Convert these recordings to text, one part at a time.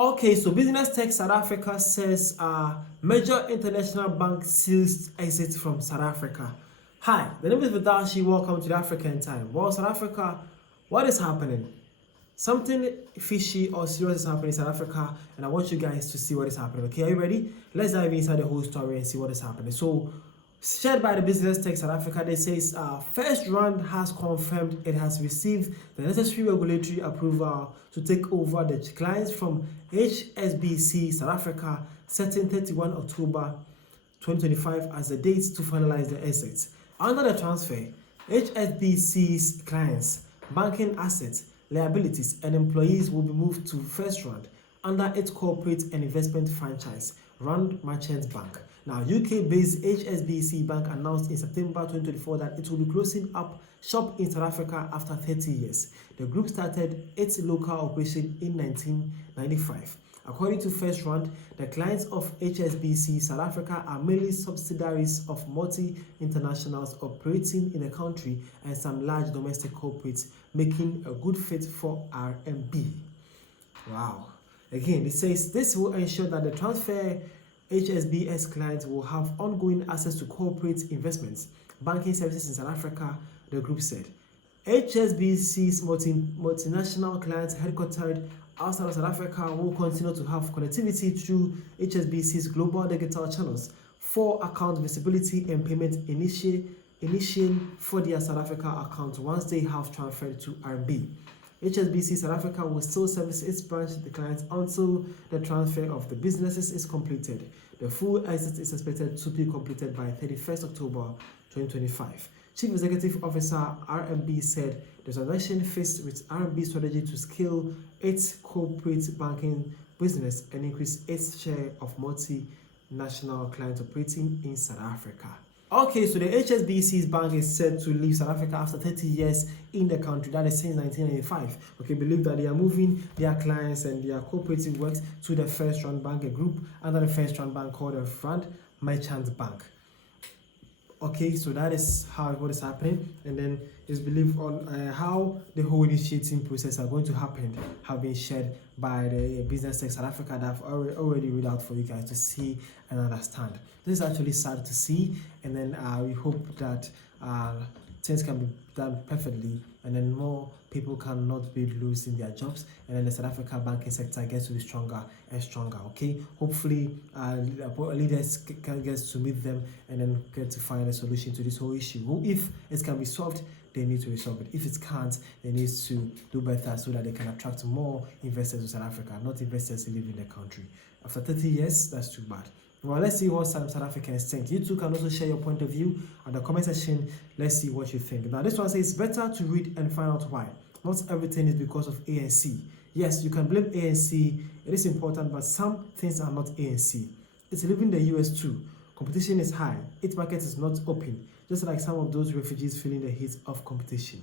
Okay, so Business Tech South Africa says major international bank seals exit from South Africa. Hi, the name is Vidashi. Welcome to the African Time. Well, South Africa, what is happening? Something fishy or serious is happening in South Africa, and I want you guys to see what is happening. Okay, are you ready? Let's dive inside the whole story and see what is happening. So, shared by the Business Tech South Africa, they says First Rand has confirmed it has received the necessary regulatory approval to take over the clients from HSBC South Africa, setting 31 October 2025 as the date to finalize the exit. Under the transfer, HSBC's clients, banking assets, liabilities, and employees will be moved to First Rand under its corporate and investment franchise, Rand Merchants Bank. Now, UK-based HSBC Bank announced in September 2024 that it will be closing up shop in South Africa after 30 years. The group started its local operation in 1995. According to First Rand, the clients of HSBC South Africa are mainly subsidiaries of multi-internationals operating in the country and some large domestic corporates, making a good fit for RMB. Wow. Again, it says this will ensure that the transfer HSBS clients will have ongoing access to corporate investments, banking services in South Africa, the group said. HSBC's multinational clients headquartered outside of South Africa will continue to have connectivity through HSBC's global digital channels for account visibility and payment initiation for their South Africa accounts once they have transferred to RMB. HSBC South Africa will still service its branch clients until the transfer of the businesses is completed. The full exit is expected to be completed by 31st October 2025. Chief Executive Officer RMB said the transaction fits with RMB's strategy to scale its corporate banking business and increase its share of multinational clients operating in South Africa. Okay, so the HSBC's bank is set to leave South Africa after 30 years in the country, that is since 1995. Okay, believe that they are moving their clients and their cooperative works to the First Rand Bank, a group under the First Rand Bank called the Rand Merchants Bank. Okay, so that is what is happening, and then it's believed on how the whole initiating process are going to happen have been shared by the Business Tech South Africa that I've already read out for you guys to see and understand. This is actually sad to see, and then we hope that things can be done perfectly, and then more people cannot be losing their jobs, and then the South Africa banking sector gets to be stronger and stronger. Okay, hopefully leaders can get to meet them and then get to find a solution to this whole issue. If it can be solved, they need to resolve it. If it can't, they need to do better so that they can attract more investors to South Africa, not investors who live in the country. After 30 years, that's too bad. Well, let's see what some South Africans think. You too can also share your point of view on the comment section. Let's see what you think. Now, this one says it's better to read and find out why. Not everything is because of ANC. Yes, you can blame ANC. It is important, but some things are not ANC. It's living the US too. Competition is high. Its market is not open, just like some of those refugees feeling the heat of competition.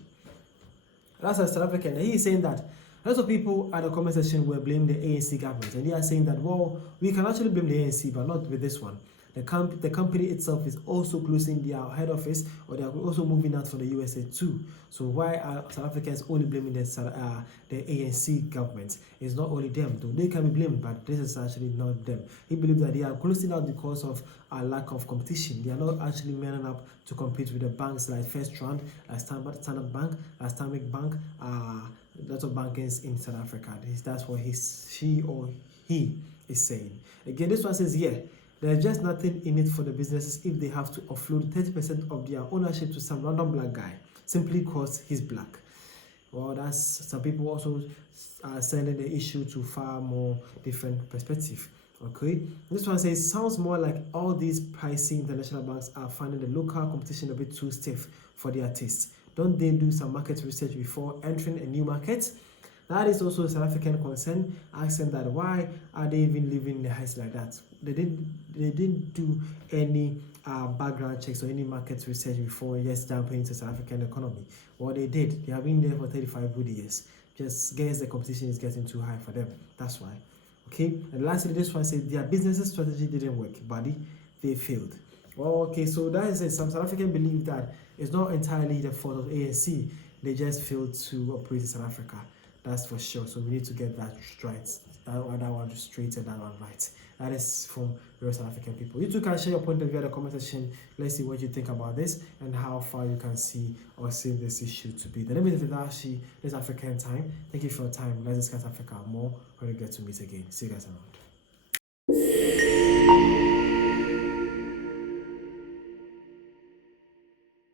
That's a South African. And he is saying that lots of people at the comment section were blaming the ANC government, and they are saying that, well, we can actually blame the ANC, but not with this one. The company itself is also closing their head office, or they are also moving out from the USA too. So why are South Africans only blaming the ANC government? It's not only them, though they can be blamed, but this is actually not them. He believes that they are closing out because of a lack of competition. They are not actually manning up to compete with the banks like First Rand, like Standard Bank, like Stanbic Bank, lots of bankings in South Africa. That's what he is saying. Again, this one says, yeah, there's just nothing in it for the businesses if they have to offload 30% of their ownership to some random black guy simply because he's black. Well, that's some people also are sending the issue to far more different perspective. Okay, this one says sounds more like all these pricey international banks are finding the local competition a bit too stiff for their taste. Don't they do some market research before entering a new market? That is also a South African concern, asking that why are they even living in the heights like that? They didn't do any background checks or any market research before just jumping into the South African economy. What they did, they have been there for 35 good years. Just guess the competition is getting too high for them. That's why. Okay, and lastly, this one says their business strategy didn't work, buddy. They failed. Well, okay, so that is it. Some South Africans believe that it's not entirely the fault of ANC. They just failed to operate in South Africa. That's for sure. So we need to get that right. That one straight and that one right. That is from real South African people. You too can share your point of view in the comment section. Let's see what you think about this and how far you can see or see this issue to be. The name is Vidashi, this African time. Thank you for your time. Let's discuss Africa more when we get to meet again. See you guys around.